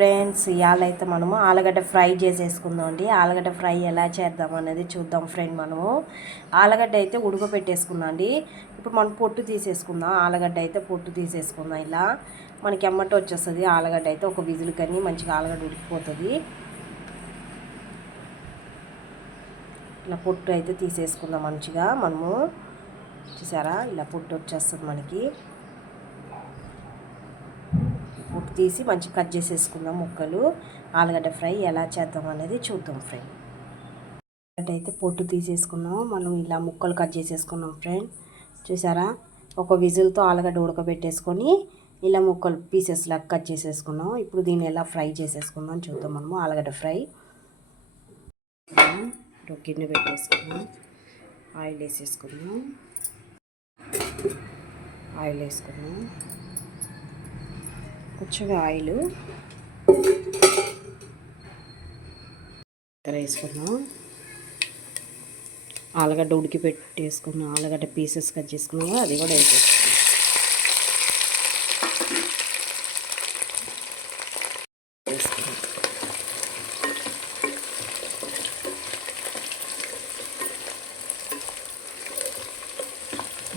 Friends, ఇవాళ అయితే మనము ఆలుగడ్డ ఫ్రై చేసేసుకుందాం అండి. ఆలుగడ్డ ఫ్రై ఎలా చేద్దాం అనేది చూద్దాం ఫ్రెండ్. మనము ఆలుగడ్డ అయితే ఉడకబెట్టేసుకుందాం అండి. ఇప్పుడు మనం పొట్టు తీసేసుకుందాం. ఆలుగడ్డ అయితే పొట్టు తీసేసుకుందాం. ఇలా మనకి ఎమ్మట వచ్చేస్తుంది ఆలుగడ్డ అయితే. ఒక విజులు కానీ మంచిగా ఆలుగడ్డ ఉడికిపోతుంది. ఇలా పొట్టు అయితే తీసేసుకుందాం మంచిగా. మనము చూసారా, ఇలా పొట్టు వచ్చేస్తుంది మనకి. పొట్టు తీసి మంచిగా కట్ చేసేసుకుందాం ముక్కలు. ఆలుగడ్డ ఫ్రై ఎలా చేద్దాం అనేది చూద్దాం ఫ్రెండ్. ఆలుగడ్డ అయితే పొట్టు తీసేసుకున్నాం. మనం ఇలా ముక్కలు కట్ చేసేసుకున్నాం ఫ్రెండ్. చూసారా, ఒక విజిల్తో ఆలుగడ్డ ఉడకబెట్టేసుకొని ఇలా ముక్కలు పీసెస్ లాగా కట్ చేసేసుకున్నాం. ఇప్పుడు దీన్ని ఎలా ఫ్రై చేసేసుకుందాం చూద్దాం. మనము ఆలుగడ్డ ఫ్రై గిన్నె పెట్టేసుకున్నాం. ఆయిల్ వేసేసుకున్నాం. ఆయిల్ వేసుకున్నాం. కొంచెం ఆయిల్ వేసుకున్నాం. ఆలుగడ్డ ఉడికి పెట్టేసుకున్నాం. ఆలుగడ్డ పీసెస్ కట్ చేసుకున్నాం, అది కూడా వేసేసుకున్నాం.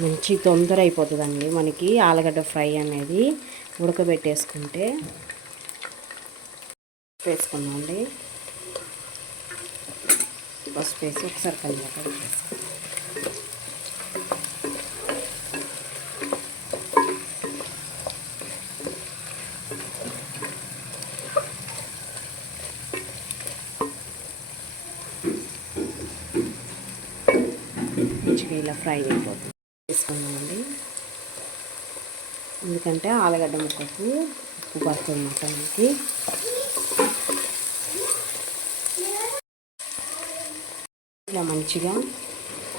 మంచి తొందర అయిపోతుందండి మనకి ఆలుగడ్డ ఫ్రై అనేది ఉడకబెట్టేసుకుంటే. వేసుకున్నామండి. పసుపు వేసి ఒకసారి కలిపి మంచిగా ఇలా ఫ్రై అయిపోతుంది. వేసుకున్నామండి. ఎందుకంటే ఆలుగడ్డ ముక్కకు ఉప్పు పడుతుంది మనకి. ఇలా మంచిగా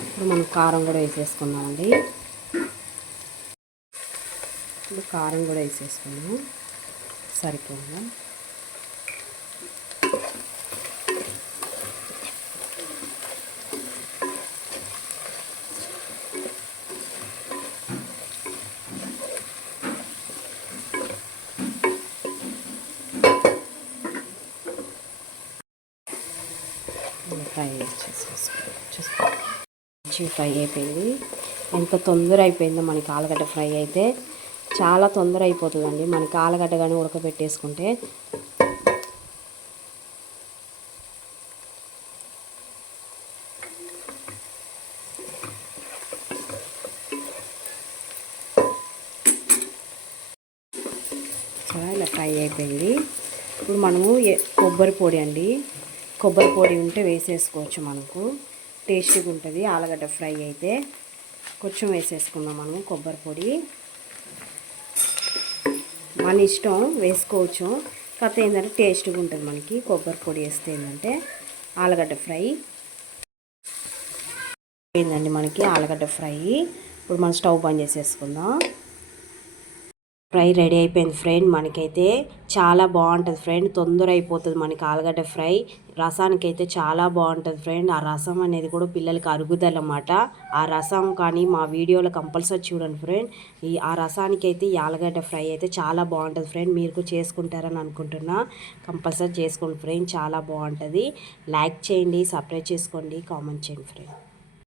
ఇప్పుడు మనం కారం కూడా వేసేసుకున్నామండి. ఇప్పుడు కారం కూడా వేసేసుకున్నాము సరిపోగా. ఫ్రై చేసేసుకోవాలి. మంచిగా ఫ్రై అయిపోయింది. ఎంత తొందర అయిపోయిందో మనకి ఆలుగడ్డ ఫ్రై అయితే. చాలా తొందర అయిపోతుందండి మనకి ఆలుగడ్డ కానీ ఉడకబెట్టేసుకుంటే. చాలా ఇలా ఫ్రై అయిపోయింది. ఇప్పుడు మనము కొబ్బరి పొడి అండి. కొబ్బరి పొడి ఉంటే వేసేసుకోవచ్చు. మనకు టేస్టీగా ఉంటుంది ఆలుగడ్డ ఫ్రై అయితే. కొంచెం వేసేసుకుందాం మనము కొబ్బరి పొడి. మన ఇష్టం వేసుకోవచ్చు. కాకపోతే ఏంటంటే టేస్టీగా ఉంటుంది మనకి కొబ్బరి పొడి వేస్తే. ఏంటంటే ఆలుగడ్డ ఫ్రై ఏంటండి మనకి ఆలుగడ్డ ఫ్రై. ఇప్పుడు మనం స్టవ్ బంద్ చేసేసుకుందాం. ఫ్రై రెడీ అయిపోయింది ఫ్రెండ్. మనకైతే చాలా బాగుంటుంది ఫ్రెండ్. తొందర అయిపోతుంది మనకి ఆలుగడ్డ ఫ్రై. రసానికి అయితే చాలా బాగుంటుంది ఫ్రెండ్. ఆ రసం అనేది కూడా పిల్లలకి అరుగుదల అన్నమాట. ఆ రసం కానీ మా వీడియోలో కంపల్సరీ చూడండి ఫ్రెండ్. ఆ రసానికి అయితే ఈ ఆలుగడ్డ ఫ్రై అయితే చాలా బాగుంటుంది ఫ్రెండ్. మీరు చేసుకుంటారని అనుకుంటున్నా. కంపల్సరీ చేసుకోండి ఫ్రెండ్. చాలా బాగుంటుంది. లైక్ చేయండి, సబ్స్క్రైబ్ చేసుకోండి, కామెంట్ చేయండి ఫ్రెండ్.